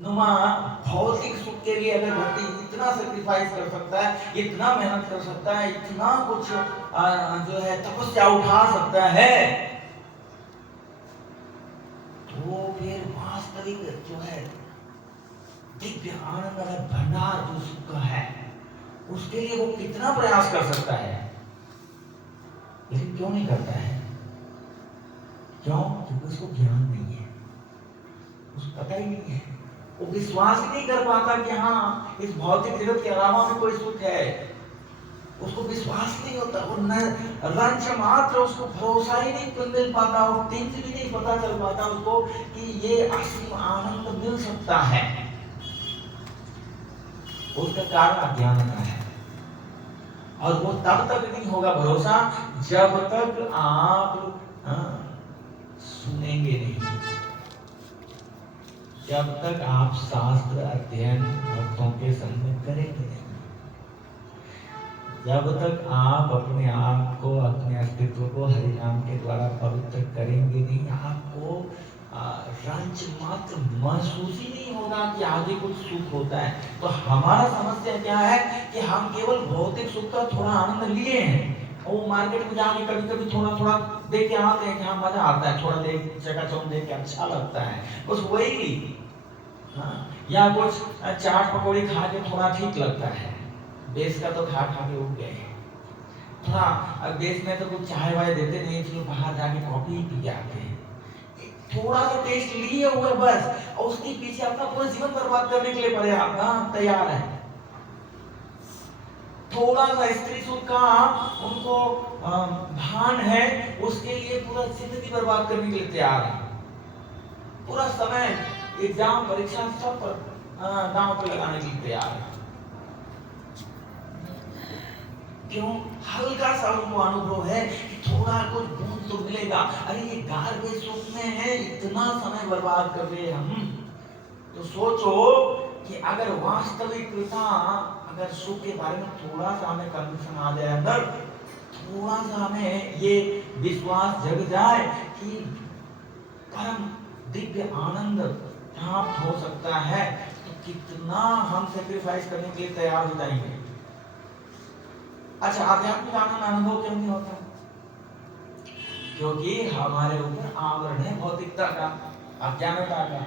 नुमा भौतिक सुख के लिए अगर व्यक्ति इतना सेक्रीफाइस कर सकता है, इतना मेहनत कर सकता है, इतना कुछ जो है तपस्या उठा सकता है, तो फिर वास्तविक जो है दिव्य आनंद में भंडार जो सुख का है, उसके लिए वो कितना प्रयास कर सकता है, लेकिन क्यों नहीं करता है? क्यों? क्योंकि उसको ज्ञान नहीं है, उसको पता ही नहीं है, वो विश्वास ही नहीं कर पाता कि हाँ इस भौतिक जगत के अलावा भी कोई सुख है। उसको विश्वास नहीं होता, वो रंच मात्र उसको भरोसा ही नहीं मिल पाता, और तिंज भी नहीं पता चल पाता उसको कि ये असीम आनंद मिल सकता है। उसका कारण अज्ञानता है, और वो तब तक नहीं होगा भरोसा जब तक आप सुनेंगे नहीं, जब तक आप शास्त्र अध्ययन भक्तों के संग में करेंगे नहीं, जब तक आप अपने आप को, अपने अस्तित्व को हरि नाम के द्वारा पवित्र करेंगे नहीं, आपको रंच मात्र महसूस ही नहीं होगा कि आगे कुछ सुख होता है। तो हमारा समस्या क्या है कि हम केवल भौतिक सुख का थोड़ा आनंद लिए हैं, और वो मार्केट में जाके कभी कभी थोड़ा थोड़ा देख के आते हैं कि हाँ मजा आता है, थोड़ा देख चकाचौंध देख के अच्छा लगता है, बस वही। हाँ, या कुछ चाट पकौड़ी खा के थोड़ा ठीक लगता है, बेस का तो खा खा के उठ गए हैं। थोड़ा बेस में तो कुछ चाय वाय देते नहीं, चलो बाहर जाके कॉफी ही पी के आते हैं, थोड़ा सा टेस्ट लिए हुए बस, और उसके पीछे अपना पूरा जीवन बर्बाद करने के लिए तैयार है। थोड़ा सा स्त्री सुख का उनको भान है, उसके लिए पूरा जिंदगी बर्बाद करने के लिए तैयार है, पूरा समय एग्जाम परीक्षा सब पर दांव पे लगाने के लिए तैयार है। क्यों? हल्का सा उनको अनुभव है कि थोड़ा कुछ बूंद तो मिलेगा, अरे ये गार्बेज सुख में है, इतना समय बर्बाद कर रहे हम। तो सोचो कि अगर वास्तविकता, अगर सुख के बारे में थोड़ा सा हमें कन्विक्शन आ जाए अंदर, थोड़ा सा हमें ये विश्वास जग जाए कि परम दिव्य आनंद प्राप्त हो सकता है, तो कितना हम सेक्रीफाइस करने के लिए तैयार हो जाएंगे। अच्छा, आध्यात्मिक आनंद अनुभव क्यों नहीं होता? क्योंकि हमारे ऊपर आवरण है भौतिकता का, अज्ञानता का।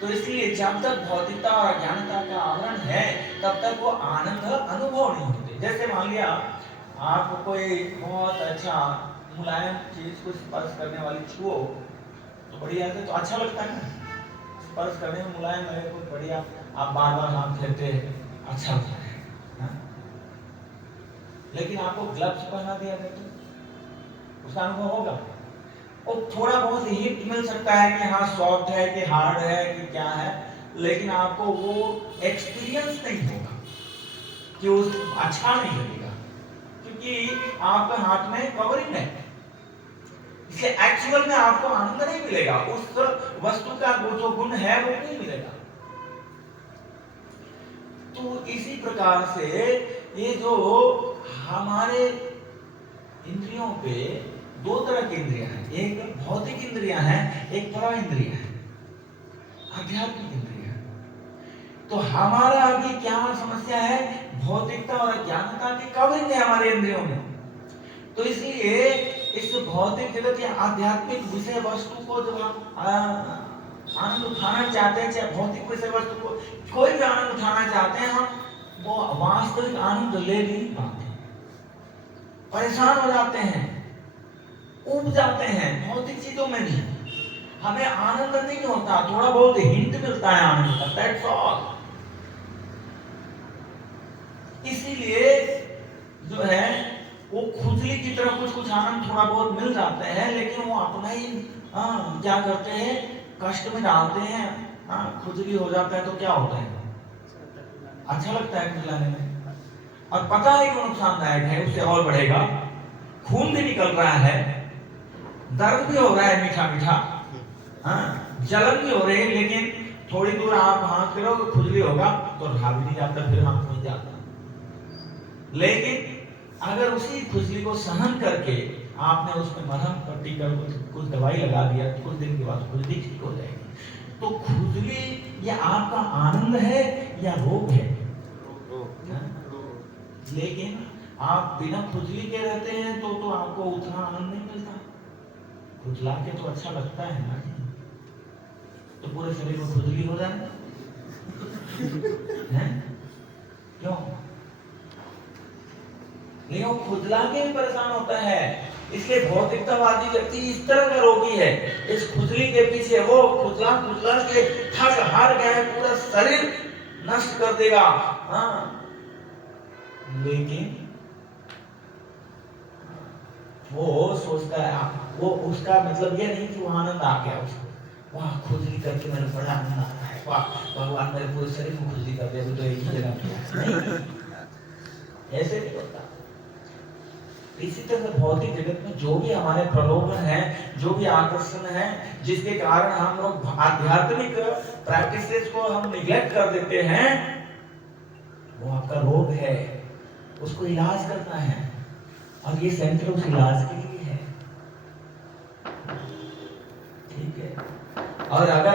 तो इसलिए जब तक भौतिकता और अज्ञानता का आवरण है, तब तक वो आनंद अनुभव नहीं होते। जैसे मान लिया आपको कोई बहुत अच्छा मुलायम चीज को स्पर्श करने वाली छुओ, तो बढ़िया है, तो अच्छा लगता है ना, स्पर्श करने में मुलायम है, कोई बढ़िया, आप बार बार हाथ फेरते, अच्छा लगता है। लेकिन आपको ग्लव्स पहना दिया गया तो उसका अनुभव होगा, और थोड़ा बहुत हिंट मिल सकता है कि हाँ सॉफ्ट है कि हार्ड है कि क्या है, लेकिन आपको वो एक्सपीरियंस नहीं होगा कि उस अच्छा नहीं लगेगा, क्योंकि आपका हाथ में कवरिंग है, इसलिए एक्चुअल में आपको आनंद नहीं मिलेगा, उस वस्तु का वो जो गुण है वो नहीं मिलेगा। तो इसी प्रकार से ये जो हमारे इंद्रियों पे दो तरह की इंद्रियां हैं, एक भौतिक इंद्रियां हैं, एक परा इंद्रियां हैं, आध्यात्मिक इंद्रियां। तो हमारा अभी क्या समस्या है? भौतिकता और अज्ञानता की कवरिंग है हमारे इंद्रियों में। तो इसलिए इस भौतिक जगत या आध्यात्मिक विषय वस्तु को जब हम आनंद उठाना चाहते हैं, चाहे भौतिक विषय वस्तु को कोई भी आनंद उठाना चाहते हैं, हम वो वास्तविक आनंद ले नहीं पाते, परेशान हो जाते हैं, उब जाते हैं भौतिक चीजों में भी, हमें आनंद नहीं होता, थोड़ा बहुत हिंट मिलता है आनंद का, दैट्स ऑल। इसीलिए जो है वो खुजली की तरह कुछ कुछ आनंद थोड़ा बहुत मिल जाते हैं, लेकिन वो अपना ही क्या करते हैं, कष्ट में डालते हैं। खुजली हो जाता है तो क्या होता है, अच्छा लगता है खुजलाने में, और पता है कि नुकसानदायक है, उससे और बढ़ेगा, खून भी निकल रहा है, दर्द भी हो रहा है मीठा मीठा, जलन भी हो रही है, लेकिन थोड़ी दूर आप हाथ करोगे खुजली होगा तो रहा भी नहीं जाता, फिर हाथ नहीं जाता। लेकिन अगर उसी खुजली को सहन करके आपने उसमें मरहम पट्टी कर कुछ दवाई लगा दिया, कुछ दिन के बाद खुजली ठीक हो जाएगी। तो खुजली ये आपका आनंद है या रोग है? लेकिन आप बिना खुजली के रहते हैं तो आपको उतना आनंद नहीं मिलता। खुजला के तो अच्छा लगता है ना, तो पूरे शरीर में खुजली हो जाए हैं? क्यों? लेकिन वो खुजला के भी परेशान होता है। इसलिए भौतिकतावादी व्यक्ति इस तरह का रोगी है, इस खुजली के पीछे वो खुजला खुजला के थक हार गया, पूरा शरीर नष्ट कर देगा। हाँ, लेकिन वो सोचता है, वो उसका मतलब ये नहीं कि वो आनंद आ गया उसको, वाह खुजली करके मेरे बड़ा आनंद आता है, वाह भगवान मेरे पूरे शरीर में खुजली कर दिया, तो एक ही जगह किया। ऐसे नहीं होता। इसी तरह भौतिक जगत में जो भी हमारे प्रलोभन है, जो भी आकर्षण है, जिसके कारण हम लोग आध्यात्मिक प्रैक्टिसेस को हम निग्लेक्ट कर देते हैं, वो आपका रोग है, उसको इलाज करना है। और ये सेंटर उस इलाज के लिए है, ठीक है। और अगर